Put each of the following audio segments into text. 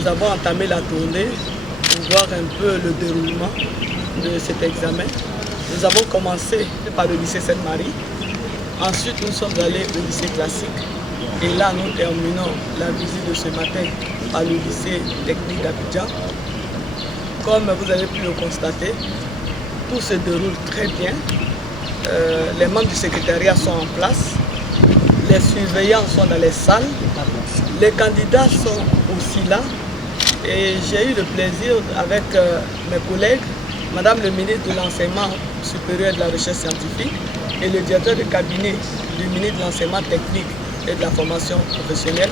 Nous avons entamé la tournée pour voir un peu le déroulement de cet examen. Nous avons commencé par le lycée Sainte-Marie. Ensuite, nous sommes allés au lycée classique. Et là, nous terminons la visite de ce matin par le lycée technique d'Abidjan. Comme vous avez pu le constater, tout se déroule très bien. Les membres du secrétariat sont en place. Les surveillants sont dans les salles. Les candidats sont aussi là. Et j'ai eu le plaisir avec mes collègues, Madame le ministre de l'Enseignement supérieur et de la Recherche scientifique et le directeur de cabinet du ministre de l'Enseignement technique et de la formation professionnelle,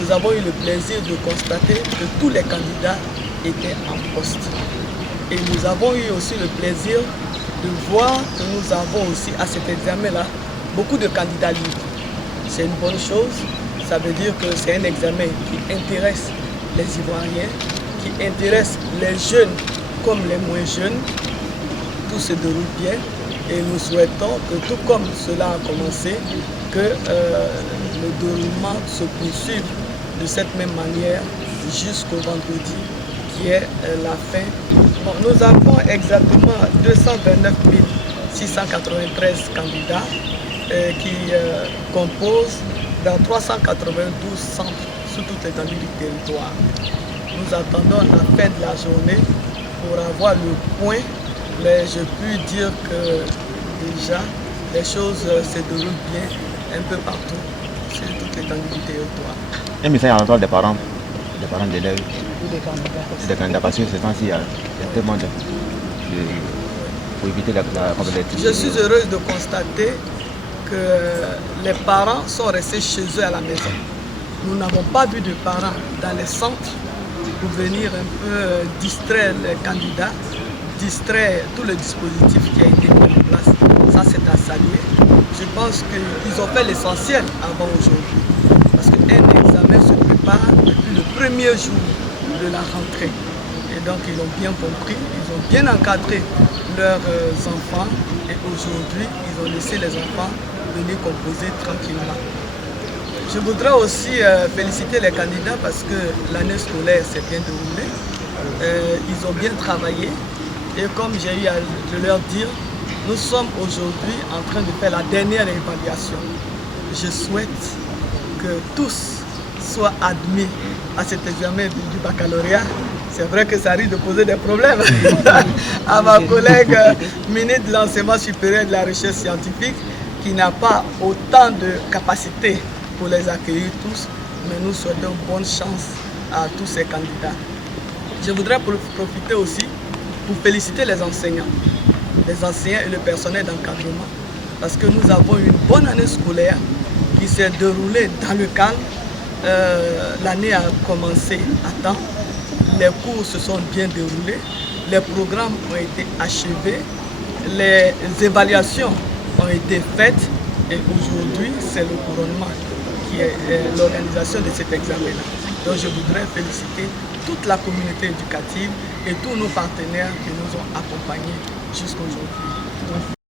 nous avons eu le plaisir de constater que tous les candidats étaient en poste. Et nous avons eu aussi le plaisir de voir que nous avons aussi à cet examen-là beaucoup de candidats libres. C'est une bonne chose, ça veut dire que c'est un examen qui intéresse les Ivoiriens, qui intéresse les jeunes comme les moins jeunes. Tout se déroule bien et nous souhaitons que tout comme cela a commencé, que le déroulement se poursuive de cette même manière jusqu'au vendredi qui est la fin. Bon, nous avons exactement 229 693 candidats qui composent dans 392 centres sur toute l'étendue du territoire. Nous attendons la fin de la journée pour avoir le point, mais je peux dire que déjà les choses se déroulent bien un peu partout sur toute l'étendue du territoire. Un message à l'endroit des parents d'élèves, des candidats, parce que ces temps-ci, il y a tellement de... pour éviter la compétition. Je suis heureuse de constater que les parents sont restés chez eux à la maison. Nous n'avons pas vu de parents dans les centres pour venir un peu distraire les candidats, distraire tout le dispositif qui a été mis en place. Ça, c'est à saluer. Je pense qu'ils ont fait l'essentiel avant aujourd'hui. Parce qu'un examen se prépare depuis le premier jour de la rentrée. Et donc, ils ont bien compris, ils ont bien encadré leurs enfants. Et aujourd'hui, ils ont laissé les enfants venir composer tranquillement. Je voudrais aussi féliciter les candidats parce que l'année scolaire s'est bien déroulée. Ils ont bien travaillé et comme j'ai eu à leur dire, nous sommes aujourd'hui en train de faire la dernière évaluation. Je souhaite que tous soient admis à cet examen du baccalauréat. C'est vrai que ça risque de poser des problèmes à ma collègue ministre de l'Enseignement supérieur et de la Recherche scientifique qui n'a pas autant de capacité pour les accueillir tous, mais nous souhaitons bonne chance à tous ces candidats. Je voudrais profiter aussi pour féliciter les enseignants et le personnel d'encadrement, parce que nous avons eu une bonne année scolaire qui s'est déroulée dans le calme. L'année a commencé à temps, les cours se sont bien déroulés, les programmes ont été achevés, les évaluations ont été faites et aujourd'hui c'est le couronnement qui est l'organisation de cet examen-là. Donc je voudrais féliciter toute la communauté éducative et tous nos partenaires qui nous ont accompagnés jusqu'aujourd'hui.